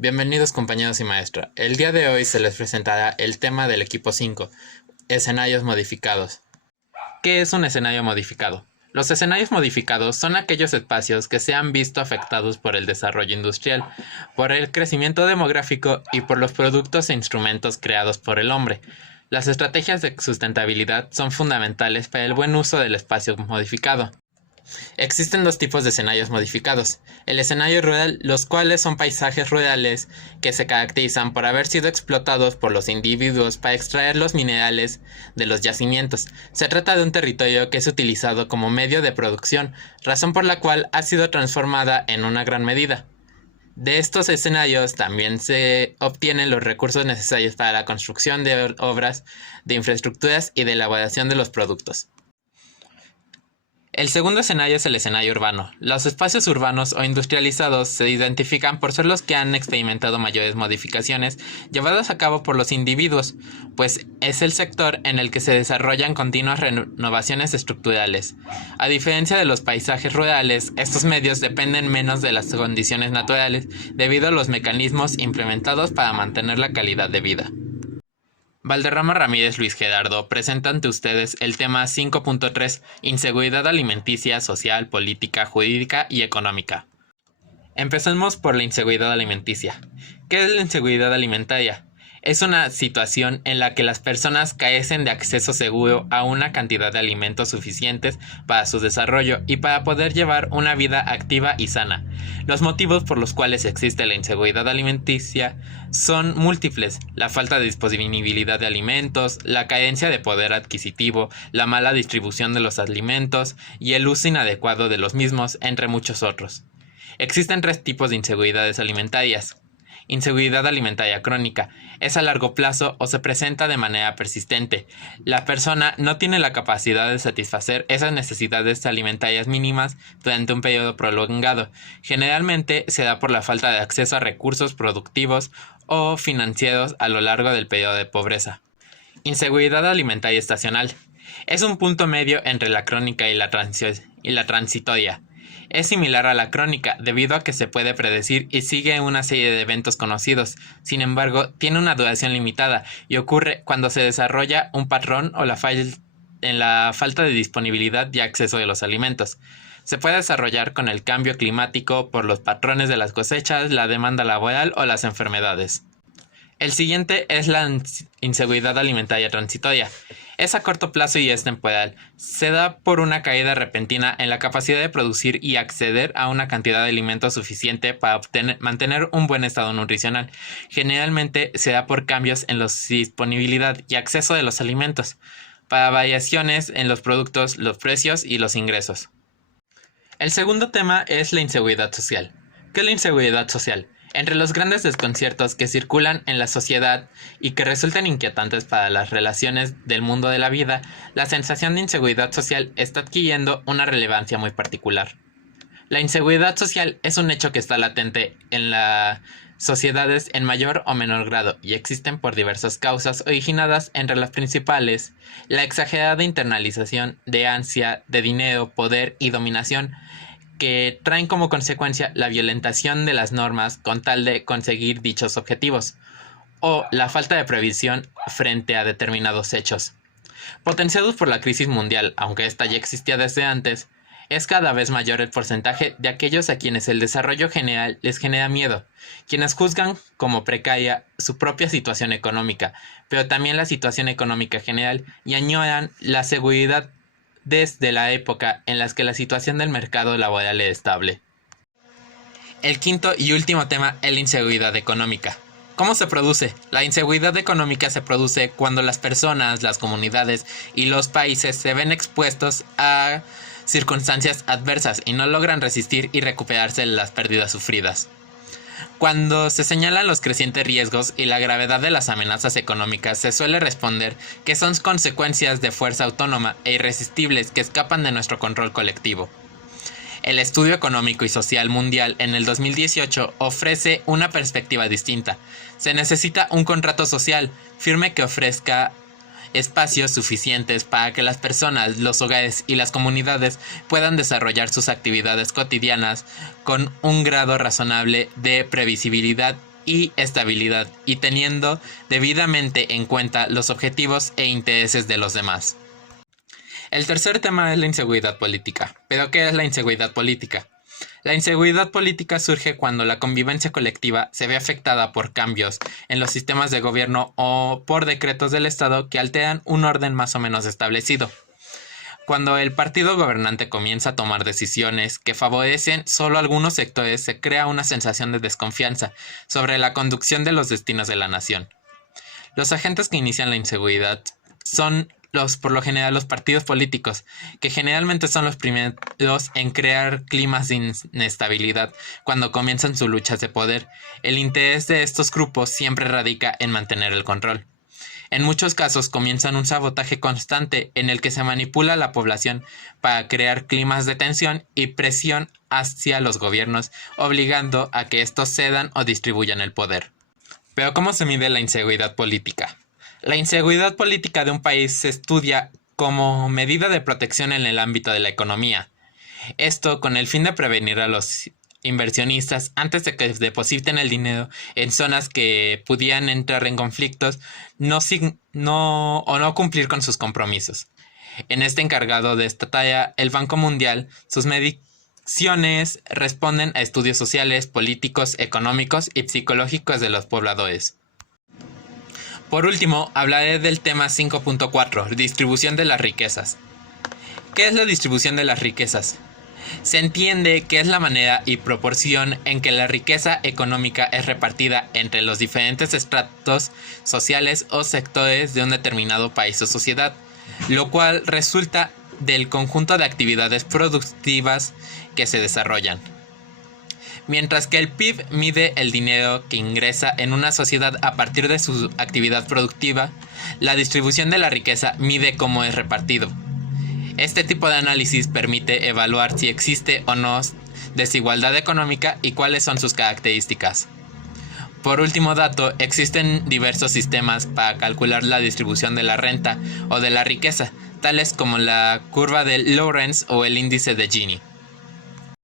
Bienvenidos compañeros y maestra. El día de hoy se les presentará el tema del equipo 5, escenarios modificados. ¿Qué es un escenario modificado? Los escenarios modificados son aquellos espacios que se han visto afectados por el desarrollo industrial, por el crecimiento demográfico y por los productos e instrumentos creados por el hombre. Las estrategias de sustentabilidad son fundamentales para el buen uso del espacio modificado. Existen dos tipos de escenarios modificados. El escenario rural, los cuales son paisajes rurales que se caracterizan por haber sido explotados por los individuos para extraer los minerales de los yacimientos. Se trata de un territorio que es utilizado como medio de producción, razón por la cual ha sido transformada en una gran medida. De estos escenarios también se obtienen los recursos necesarios para la construcción de obras, de infraestructuras y de elaboración de los productos. El segundo escenario es el escenario urbano. Los espacios urbanos o industrializados se identifican por ser los que han experimentado mayores modificaciones llevadas a cabo por los individuos, pues es el sector en el que se desarrollan continuas renovaciones estructurales. A diferencia de los paisajes rurales, estos medios dependen menos de las condiciones naturales debido a los mecanismos implementados para mantener la calidad de vida. Valderrama Ramírez Luis Gerardo presenta ante ustedes el tema 5.3 Inseguridad alimenticia, social, política, jurídica y económica. Empecemos por la inseguridad alimenticia. ¿Qué es la inseguridad alimentaria? Es una situación en la que las personas carecen de acceso seguro a una cantidad de alimentos suficientes para su desarrollo y para poder llevar una vida activa y sana. Los motivos por los cuales existe la inseguridad alimenticia son múltiples: la falta de disponibilidad de alimentos, la carencia de poder adquisitivo, la mala distribución de los alimentos y el uso inadecuado de los mismos, entre muchos otros. Existen tres tipos de inseguridades alimentarias. Inseguridad alimentaria crónica. Es a largo plazo o se presenta de manera persistente. La persona no tiene la capacidad de satisfacer esas necesidades alimentarias mínimas durante un periodo prolongado. Generalmente se da por la falta de acceso a recursos productivos o financieros a lo largo del periodo de pobreza. Inseguridad alimentaria estacional. Es un punto medio entre la crónica y la transitoria. Es similar a la crónica debido a que se puede predecir y sigue una serie de eventos conocidos. Sin embargo, tiene una duración limitada y ocurre cuando se desarrolla un patrón o en la falta de disponibilidad y acceso de los alimentos. Se puede desarrollar con el cambio climático, por los patrones de las cosechas, la demanda laboral o las enfermedades. El siguiente es la inseguridad alimentaria transitoria. Es a corto plazo y es temporal. Se da por una caída repentina en la capacidad de producir y acceder a una cantidad de alimentos suficiente para mantener un buen estado nutricional. Generalmente se da por cambios en la disponibilidad y acceso de los alimentos, para variaciones en los productos, los precios y los ingresos. El segundo tema es la inseguridad social. ¿Qué es la inseguridad social? Entre los grandes desconciertos que circulan en la sociedad y que resultan inquietantes para las relaciones del mundo de la vida, la sensación de inseguridad social está adquiriendo una relevancia muy particular. La inseguridad social es un hecho que está latente en las sociedades en mayor o menor grado y existen por diversas causas, originadas entre las principales: la exagerada internalización de ansia de dinero, poder y dominación, que traen como consecuencia la violentación de las normas con tal de conseguir dichos objetivos, o la falta de previsión frente a determinados hechos. Potenciados por la crisis mundial, aunque esta ya existía desde antes, es cada vez mayor el porcentaje de aquellos a quienes el desarrollo general les genera miedo, quienes juzgan como precaria su propia situación económica, pero también la situación económica general, y añoran la seguridad desde la época en la que la situación del mercado laboral es estable. El quinto y último tema es la inseguridad económica. ¿Cómo se produce? La inseguridad económica se produce cuando las personas, las comunidades y los países se ven expuestos a circunstancias adversas y no logran resistir y recuperarse de las pérdidas sufridas. Cuando se señalan los crecientes riesgos y la gravedad de las amenazas económicas, se suele responder que son consecuencias de fuerza autónoma e irresistibles que escapan de nuestro control colectivo. El Estudio Económico y Social Mundial en el 2018 ofrece una perspectiva distinta. Se necesita un contrato social firme que ofrezca espacios suficientes para que las personas, los hogares y las comunidades puedan desarrollar sus actividades cotidianas con un grado razonable de previsibilidad y estabilidad, y teniendo debidamente en cuenta los objetivos e intereses de los demás. El tercer tema es la inseguridad política. ¿Pero qué es la inseguridad política? La inseguridad política surge cuando la convivencia colectiva se ve afectada por cambios en los sistemas de gobierno o por decretos del Estado que alteran un orden más o menos establecido. Cuando el partido gobernante comienza a tomar decisiones que favorecen solo a algunos sectores, se crea una sensación de desconfianza sobre la conducción de los destinos de la nación. Los agentes que inician la inseguridad son por lo general los partidos políticos, que generalmente son los primeros en crear climas de inestabilidad cuando comienzan sus luchas de poder. El interés de estos grupos siempre radica en mantener el control. En muchos casos comienzan un sabotaje constante en el que se manipula a la población para crear climas de tensión y presión hacia los gobiernos, obligando a que estos cedan o distribuyan el poder. Pero ¿cómo se mide la inseguridad política? La inseguridad política de un país se estudia como medida de protección en el ámbito de la economía. Esto con el fin de prevenir a los inversionistas antes de que depositen el dinero en zonas que pudieran entrar en conflictos o no cumplir con sus compromisos. En este encargado de esta tarea, el Banco Mundial, sus mediciones responden a estudios sociales, políticos, económicos y psicológicos de los pobladores. Por último, hablaré del tema 5.4, distribución de las riquezas. ¿Qué es la distribución de las riquezas? Se entiende que es la manera y proporción en que la riqueza económica es repartida entre los diferentes estratos sociales o sectores de un determinado país o sociedad, lo cual resulta del conjunto de actividades productivas que se desarrollan. Mientras que el PIB mide el dinero que ingresa en una sociedad a partir de su actividad productiva, la distribución de la riqueza mide cómo es repartido. Este tipo de análisis permite evaluar si existe o no desigualdad económica y cuáles son sus características. Por último dato, existen diversos sistemas para calcular la distribución de la renta o de la riqueza, tales como la curva de Lorenz o el índice de Gini.